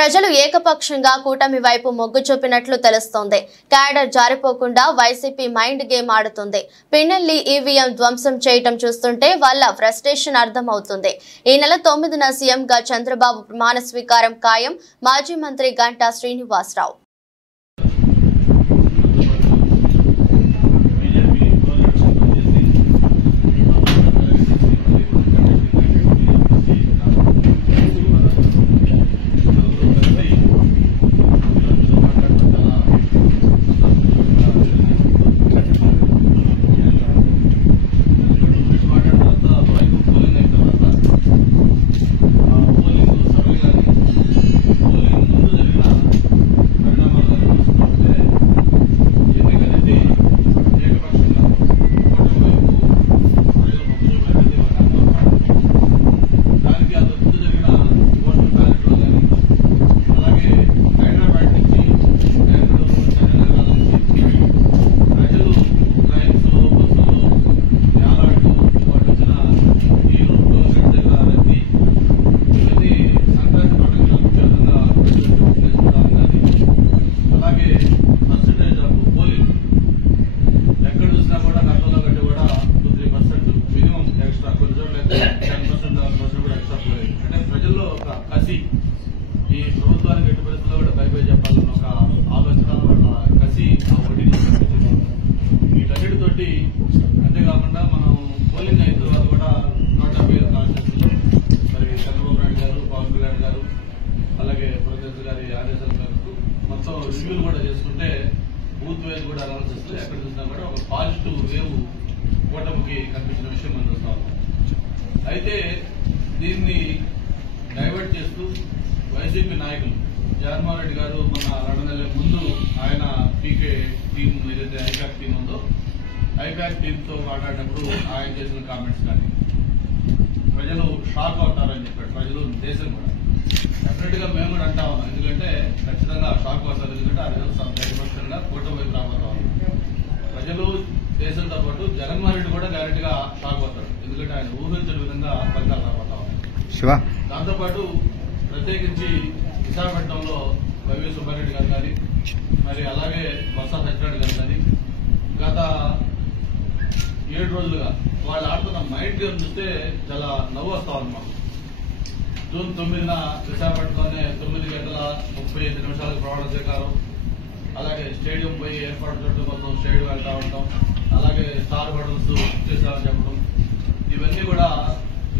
ప్రజలు ఏకపక్షంగా కూటమి వైపు మొగ్గు చూపినట్లు తెలుస్తోంది. క్యాడర్ జారిపోకుండా వైసీపీ మైండ్ గేమ్ ఆడుతుంది. పిన్నెల్లి ఈవీఎం ధ్వంసం చేయటం చూస్తుంటే వాళ్ళ ఫ్రస్ట్రేషన్ అర్థమవుతుంది. ఈ నెల 9న సీఎంగా చంద్రబాబు ప్రమాణ స్వీకారం ఖాయం. మాజీ మంత్రి గంటా శ్రీనివాసరావు ఈ ప్రభుత్వానికి ఎట్టి పరిస్థితుల్లో కూడా బైబై చెప్పాలన్న ఒక ఆలోచన కసి వీటన్నిటితోటి అంతేకాకుండా మనం పోలింగ్ అయిన తర్వాత కూడా 170 కాన్స్టిట్యూన్సీలో మరి చంద్రబాబు నాయుడు గారు, పవన్ కళ్యాణ్ గారు, అలాగే ప్రొఫెసర్ గారి ఆదేశాల మేరకు మొత్తం రివ్యూలు కూడా చేసుకుంటే బూత్ వైజ్ కూడా అనాలిసిస్ ఎక్కడ చూసినా కూడా ఒక పాజిటివ్ వేవ్ కూటమికి కనిపించిన విషయం మనం చూస్తా ఉన్నాం. అయితే దీన్ని డైవర్ట్ చేస్తూ వైసీపీ నాయకులు జగన్మోహన్ రెడ్డి గారు మొన్న 2 నెలల ముందు ఆయన పీకే టీం ఏదైతే ఐపాక్ టీం ఉందో ఐపాక్ టీంతో మాట్లాడినప్పుడు ఆయన చేసిన కామెంట్స్ కానీ ప్రజలు షాక్ అవుతారని చెప్పాడు. ప్రజలు దేశం కూడా డెఫినెట్ గా మేము కూడా అంటా ఉన్నాం. ఎందుకంటే ఖచ్చితంగా షాక్ అవుతారు. ఎందుకంటే ఆ రోజు దైవపక్షంగా కూటమి వైపు రాబోతా ఉన్నాం. ప్రజలు దేశంతో పాటు జగన్మోహన్ రెడ్డి కూడా డైరెక్ట్ గా షాక్ అవుతాడు. ఎందుకంటే ఆయన ఊహించని విధంగా ఫలితాలు రాబోతా ఉన్నాం. దాంతోపాటు ప్రత్యేకించి విశాఖపట్నంలో వైవి సుబ్బారెడ్డి గారు కానీ మరి అలాగే బొత్స సత్యనారాయణ గారు కానీ గత 7 రోజులుగా వాళ్ళు ఆడుతున్న మైండ్ గేమ్ చూస్తే చాలా నవ్వు వస్తా ఉంది మాకు. జూన్ 9న విశాఖపట్నంలోనే 9 గంటల 35 నిమిషాలకు ప్రమాణ స్వీకారం, అలాగే స్టేడియం పోయి ఏర్పాటు చేయడం కోసం స్టేడియం వెళ్తా ఉంటాం, అలాగే స్టార్ హోటల్స్ చేశామని చెప్పడం, ఇవన్నీ కూడా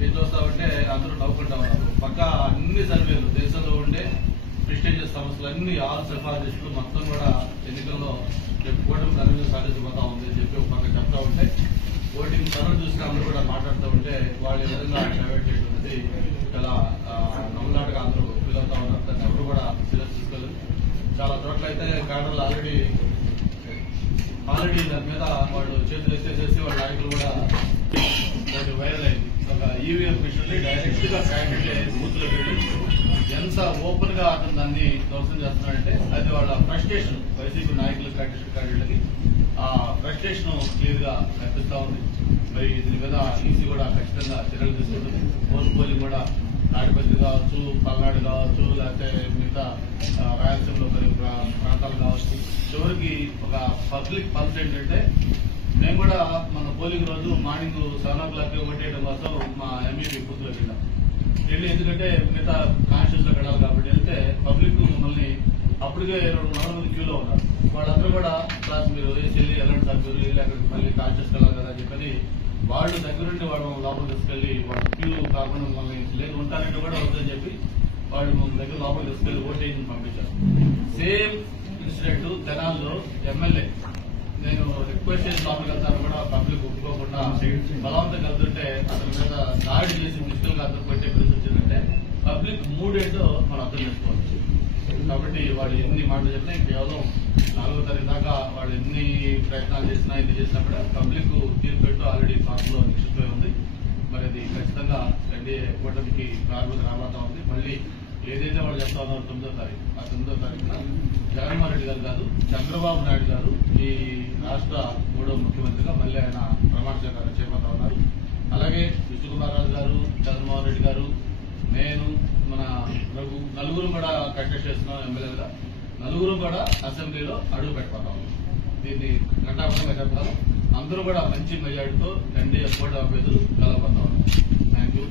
ఏం చూస్తామంటే అందరూ నవ్వుకుంటా ఉన్నారు. పక్క అన్ని సర్వేలు దేశంలో ఉండే ప్రెస్టీజియస్ సంస్థలు అన్ని ఆల్ సిఫారసులు మొత్తం కూడా ఎన్నికల్లో కూటమి ఘనంగా సాధించబోతా ఉంది అని చెప్పి ఒక పక్క చెప్తా ఉంటే ఓటింగ్ సర్వే చూసిన అందరూ కూడా మాట్లాడుతూ ఉంటే వాళ్ళు ఏ విధంగా డైవర్ట్ చేయడం అనేది చాలా నవ్వులాటగా అందరూ ఫీల్ అవుతా ఉన్నారు. దాన్ని ఎవరు కూడా సీరియస్ తీసుకోలేదు. చాలా చోట్ల అయితే క్యాడర్లు ఆల్రెడీ దాని మీద వాళ్ళు చేతులు ఎత్తేసేసి వాళ్ళ నాయకులు కూడా వైరల్ అయింది. ఒక ఈవీఎం మిషన్ డైరెక్ట్ గా క్యాండిడేట్ బూత్ లో వెళ్ళి ఎంత ఓపెన్ గా అతను దాన్ని ధ్వంసం చేస్తున్నాడంటే అది వాళ్ళ ఫ్రస్ట్రేషన్ వైసీపీ నాయకులు క్యాండిడేట్లకి ఆ ఫ్రస్ట్రేషన్ క్లియర్ గా కనిపిస్తా ఉంది. మరి దీని మీద ఈసీ కూడా ఖచ్చితంగా చర్యలు తీసుకుంటుంది. పోస్ట్ పోలింగ్ కూడా తాడిపత్రి కావచ్చు, పల్నాడు కావచ్చు, లేకపోతే మిగతా రాయలసీమలో కొన్ని ప్రాంతాలు కావచ్చు. చివరికి ఒక పబ్లిక్ పల్స్ ఏంటంటే మేము కూడా మన పోలింగ్ రోజు మార్నింగ్ 7 o'clock కొట్టేయడం కోసం మా ఎంఈపీ బూత్లోకి వెళ్ళాం. ఎందుకంటే మిగతా కాన్స్టిట్యూన్స్ లో వెళ్ళాలి కాబట్టి వెళ్తే పబ్లిక్ మమ్మల్ని అప్పటికే 200 మంది క్యూలో ఉన్నారు. వాళ్ళందరూ కూడా క్లాస్ మీరు వెళ్ళి ఎలాంటి సార్ మీరు వెళ్ళి అక్కడికి మళ్ళీ కాన్స్టిట్యూన్స్ వెళ్ళాలి కదా అని చెప్పని వాళ్ళు దగ్గరుండి వాళ్ళు లోపల తీసుకెళ్లి వాళ్ళు క్యూ కాకుండా మమ్మల్ని లేదు ఉంటారంటే కూడా వద్దని చెప్పి వాళ్ళు మమ్మల్ని దగ్గర లోపల తీసుకెళ్లి ఓటింగ్ పంపించారు. సేమ్ ఇన్సిడెంట్ తెనాల్లో ఎమ్మెల్యే నేను రిక్వెస్ట్ చేసి లోపలికి వెళ్తాను కూడా పబ్లిక్ ఒప్పుకోకుండా బలవంతం కలుతుంటే అతని మీద దాడి చేసి ఫిజికల్ గా అతను కొట్టే పరిస్థితి వచ్చిందంటే పబ్లిక్ మూడేంటో మనం అర్థం చేసుకోవచ్చు. కాబట్టి వాళ్ళు ఎన్ని మాటలు చెప్తే కేవలం 4వ తారీఖు దాకా వాళ్ళు ఎన్ని ప్రయత్నాలు చేసినా ఎన్ని చేసినా కూడా పబ్లిక్ తీర్పెట్టు ఆల్రెడీ పార్టీలో నిశ్చితమై ఉంది. మరి అది ఖచ్చితంగా ఎన్డీఏ కూటమికి ప్రారంభం రాబోతా ఉంది. మళ్ళీ ఏదైతే వాళ్ళు చెప్తా ఉన్నారో 9వ తారీఖు ఆ 9వ తారీఖున జగన్మోహన్ రెడ్డి గారు కాదు చంద్రబాబు నాయుడు గారు ఈ రాష్ట్ర 3వ ముఖ్యమంత్రిగా మళ్ళీ ఆయన ప్రమాణ స్వీకారం చేయబోతా ఉన్నారు. అలాగే విష్ణుకుమార్ రాజు గారు, జగన్మోహన్ రెడ్డి గారు, నేను మన నలుగురు కూడా కంటెస్ట్ చేస్తున్నాం ఎమ్మెల్యేగా, నలుగురు కూడా అసెంబ్లీలో అడుగు పెట్టబోతాం. దీన్ని ఘంటాపరంగా చెప్తాను. అందరూ కూడా మంచి మెజార్టీతో ఎన్డీఏ కూటమి అభ్యర్థులు కలవబోతాం. Thank you.